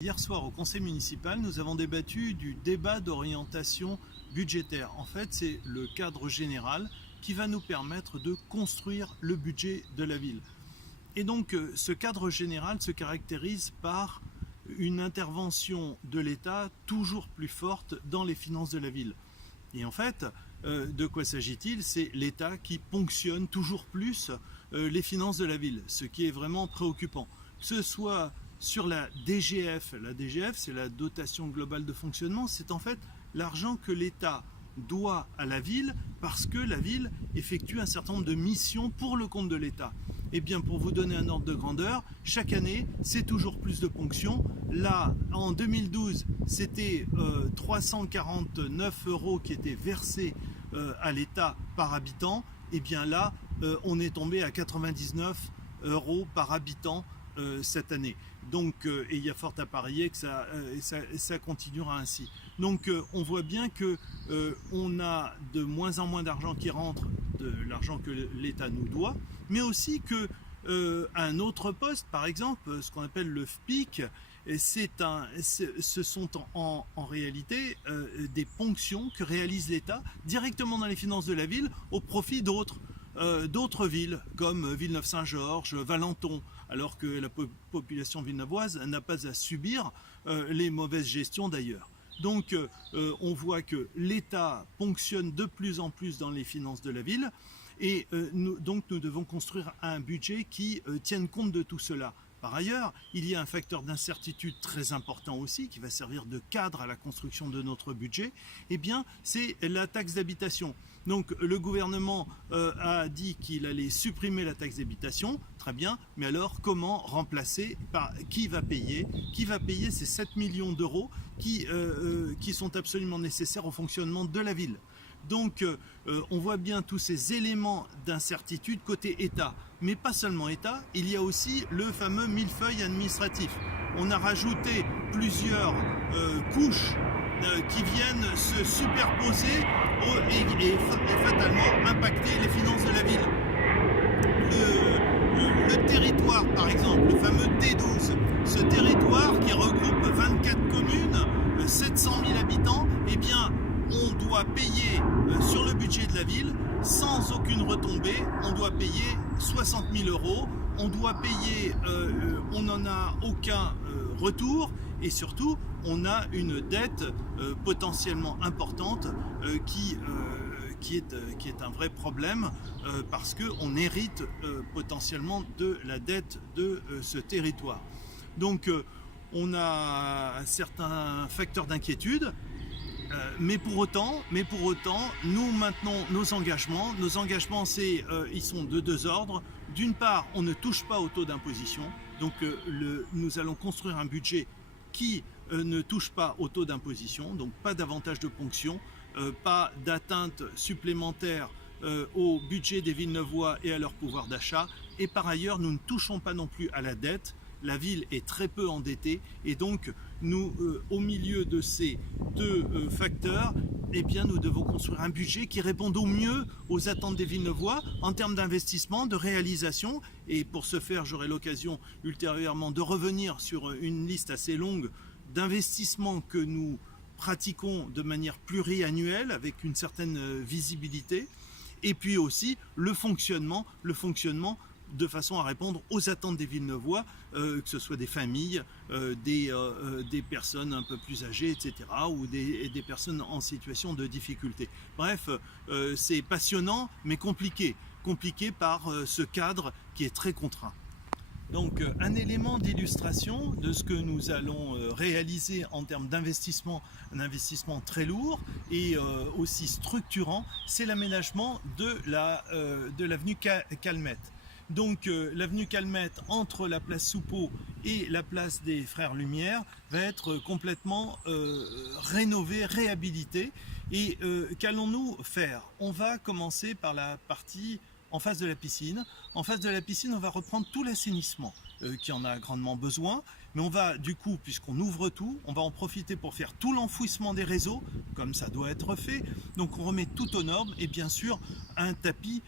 Hier soir au conseil municipal, nous avons débattu du débat d'orientation budgétaire. En fait, c'est le cadre général qui va nous permettre de construire le budget de la ville. Et donc, ce cadre général se caractérise par une intervention de l'État toujours plus forte dans les finances de la ville. Et en fait, de quoi s'agit-il? C'est l'État qui ponctionne toujours plus les finances de la ville, ce qui est vraiment préoccupant. Que ce soit sur la DGF c'est la dotation globale de fonctionnement, c'est en fait l'argent que l'État doit à la ville parce que la ville effectue un certain nombre de missions pour le compte de l'État. Et bien, pour vous donner un ordre de grandeur, chaque année, c'est toujours plus de ponctions. Là, en 2012, c'était 349 € qui étaient versés à l'État par habitant. Et bien là, on est tombé à 99 € par habitant cette année. Donc, et il y a fort à parier que ça continuera ainsi. Donc, on voit bien que on a de moins en moins d'argent qui rentre, de l'argent que l'État nous doit, mais aussi que un autre poste, par exemple, ce qu'on appelle le FPIC, ce sont en réalité des ponctions que réalise l'État directement dans les finances de la ville au profit d'autres villes comme Villeneuve-Saint-Georges, Valenton, alors que la population villeneuvoise n'a pas à subir les mauvaises gestions d'ailleurs. Donc on voit que l'État ponctionne de plus en plus dans les finances de la ville et donc nous devons construire un budget qui tienne compte de tout cela. Par ailleurs, il y a un facteur d'incertitude très important aussi qui va servir de cadre à la construction de notre budget, eh bien c'est la taxe d'habitation. Donc le gouvernement a dit qu'il allait supprimer la taxe d'habitation, très bien, mais alors comment remplacer, qui va payer? Qui va payer ces 7 millions d'euros qui sont absolument nécessaires au fonctionnement de la ville? Donc on voit bien tous ces éléments d'incertitude côté État. Mais pas seulement État, il y a aussi le fameux millefeuille administratif. On a rajouté plusieurs couches qui viennent se superposer et fatalement impacter les finances de la ville. Le territoire, par exemple, le fameux T12, ce territoire qui regroupe 24 communes, 700 000 habitants, eh bien, on doit payer sur le budget de la ville, sans aucune retombée, on doit payer 60 000 €, on doit payer, on n'en a aucun retour, et surtout, on a une dette potentiellement importante qui est un vrai problème parce qu'on hérite potentiellement de la dette de ce territoire. Donc on a certains facteurs d'inquiétude. Mais pour autant, nous maintenons nos engagements. Nos engagements, ils sont de deux ordres. D'une part, on ne touche pas au taux d'imposition. Donc, nous allons construire un budget qui ne touche pas au taux d'imposition. Donc, pas davantage de ponction, pas d'atteinte supplémentaire au budget des Villeneuvois et à leur pouvoir d'achat. Et par ailleurs, nous ne touchons pas non plus à la dette. La ville est très peu endettée et donc nous, au milieu de ces deux facteurs, eh bien, nous devons construire un budget qui réponde au mieux aux attentes des Villeneuvois en termes d'investissement, de réalisation. Et pour ce faire, j'aurai l'occasion ultérieurement de revenir sur une liste assez longue d'investissements que nous pratiquons de manière pluriannuelle avec une certaine visibilité. Et puis aussi le fonctionnement de façon à répondre aux attentes des Villeneuvois, que ce soit des familles, des personnes un peu plus âgées, etc., ou des personnes en situation de difficulté. Bref, c'est passionnant, mais compliqué par ce cadre qui est très contraint. Donc un élément d'illustration de ce que nous allons réaliser en termes d'investissement, un investissement très lourd et aussi structurant, c'est l'aménagement de l'avenue Calmette. Donc l'avenue Calmette entre la place Soupeau et la place des Frères Lumière va être complètement rénovée, réhabilitée. Et qu'allons-nous faire? On va commencer par la partie en face de la piscine. En face de la piscine, on va reprendre tout l'assainissement qui en a grandement besoin. Mais on va, du coup, puisqu'on ouvre tout, on va en profiter pour faire tout l'enfouissement des réseaux, comme ça doit être fait. Donc on remet tout aux normes et bien sûr un tapis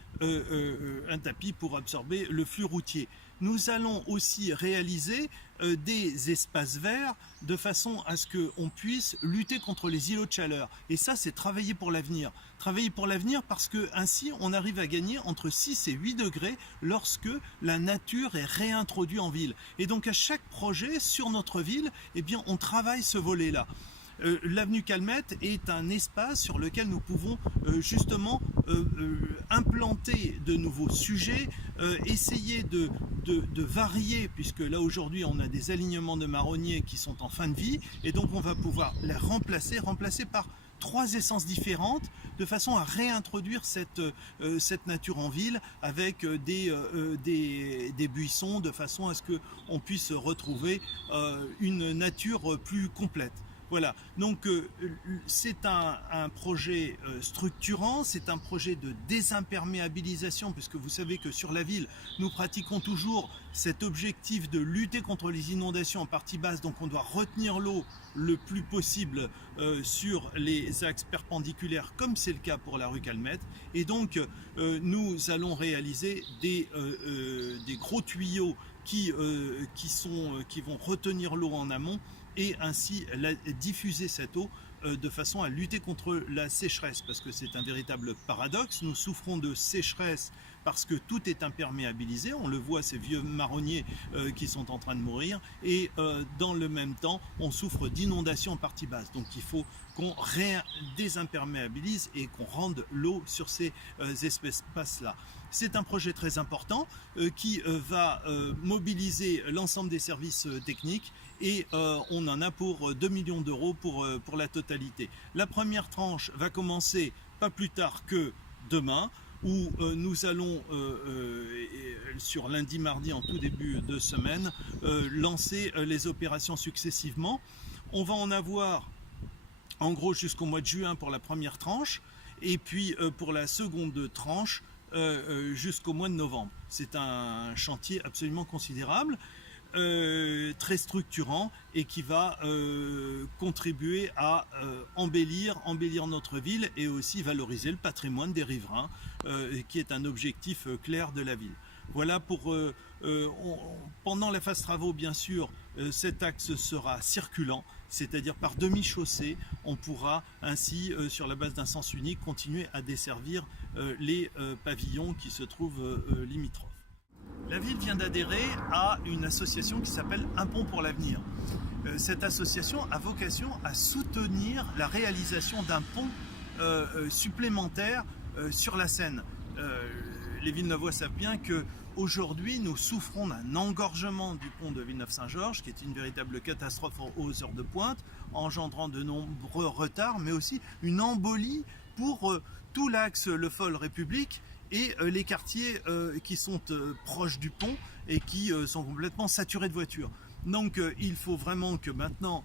pour absorber le flux routier. Nous allons aussi réaliser des espaces verts de façon à ce qu'on puisse lutter contre les îlots de chaleur. Et ça, c'est travailler pour l'avenir. Travailler pour l'avenir parce que ainsi, on arrive à gagner entre 6 et 8 degrés lorsque la nature est réintroduite en ville. Et donc à chaque projet sur notre ville, eh bien, on travaille ce volet-là. L'avenue Calmette est un espace sur lequel nous pouvons justement implanter de nouveaux sujets, essayer de varier, puisque là aujourd'hui on a des alignements de marronniers qui sont en fin de vie, et donc on va pouvoir les remplacer par 3 essences différentes, de façon à réintroduire cette nature en ville avec des buissons, de façon à ce qu'on puisse retrouver une nature plus complète. Voilà, donc c'est un projet structurant, c'est un projet de désimperméabilisation, puisque vous savez que sur la ville, nous pratiquons toujours cet objectif de lutter contre les inondations en partie basse, donc on doit retenir l'eau le plus possible sur les axes perpendiculaires, comme c'est le cas pour la rue Calmette, et donc nous allons réaliser des gros tuyaux qui vont retenir l'eau en amont, et ainsi diffuser cette eau de façon à lutter contre la sécheresse, parce que c'est un véritable paradoxe. Nous souffrons de sécheresse parce que tout est imperméabilisé, on le voit, ces vieux marronniers qui sont en train de mourir, et dans le même temps on souffre d'inondations en partie basse. Donc il faut qu'on désimperméabilise et qu'on rende l'eau sur ces espaces-là. C'est un projet très important qui va mobiliser l'ensemble des services techniques, et on en a pour 2 millions d'euros pour la totalité. La première tranche va commencer pas plus tard que demain, où nous allons, sur lundi, mardi, en tout début de semaine, lancer les opérations successivement. On va en avoir en gros jusqu'au mois de juin pour la première tranche, et puis pour la seconde tranche jusqu'au mois de novembre. C'est un chantier absolument considérable, très structurant, et qui va contribuer à embellir notre ville, et aussi valoriser le patrimoine des riverains, qui est un objectif clair de la ville. Voilà pour pendant la phase travaux, bien sûr, cet axe sera circulant, c'est-à-dire par demi-chaussée. On pourra ainsi, sur la base d'un sens unique, continuer à desservir les pavillons qui se trouvent limitrophes. La ville vient d'adhérer à une association qui s'appelle Un pont pour l'avenir. Cette association a vocation à soutenir la réalisation d'un pont supplémentaire sur la Seine. Les Villeneuvois savent bien qu'aujourd'hui nous souffrons d'un engorgement du pont de Villeneuve-Saint-Georges, qui est une véritable catastrophe aux heures de pointe, engendrant de nombreux retards, mais aussi une embolie pour tout l'axe Le Foll-République et les quartiers qui sont proches du pont et qui sont complètement saturés de voitures. Donc il faut vraiment que maintenant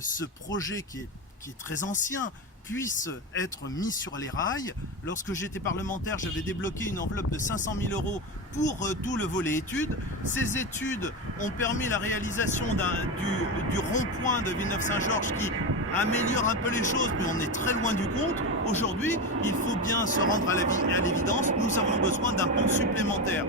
ce projet qui est très ancien puisse être mis sur les rails. Lorsque j'étais parlementaire, j'avais débloqué une enveloppe de 500 000 € pour tout le volet études. Ces études ont permis la réalisation du rond-point de Villeneuve-Saint-Georges, qui améliore un peu les choses, mais on est très loin du compte. Aujourd'hui, il faut bien se rendre à l'évidence, nous avons besoin d'un pont supplémentaire.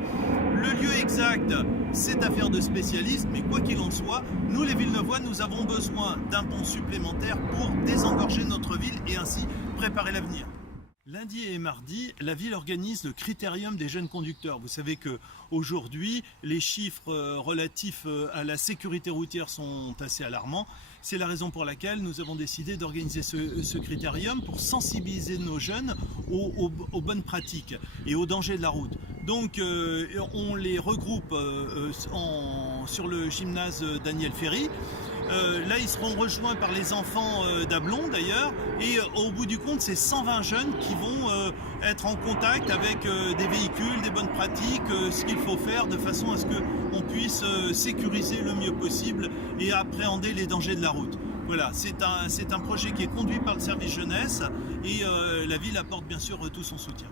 Le lieu exact, c'est affaire de spécialistes, mais quoi qu'il en soit, nous les Villeneuvois, nous avons besoin d'un pont supplémentaire pour désengorger notre ville et ainsi préparer l'avenir. Lundi et mardi, la ville organise le critérium des jeunes conducteurs. Vous savez qu'aujourd'hui, les chiffres relatifs à la sécurité routière sont assez alarmants. C'est la raison pour laquelle nous avons décidé d'organiser ce critérium pour sensibiliser nos jeunes aux bonnes pratiques et aux dangers de la route. Donc on les regroupe sur le gymnase Daniel Ferry. Là, ils seront rejoints par les enfants d'Ablon d'ailleurs, et au bout du compte, c'est 120 jeunes qui vont être en contact avec des véhicules, des bonnes pratiques, ce qu'il faut faire de façon à ce qu'on puisse sécuriser le mieux possible et appréhender les dangers de la route. Voilà, c'est un projet qui est conduit par le service jeunesse, et la ville apporte bien sûr tout son soutien.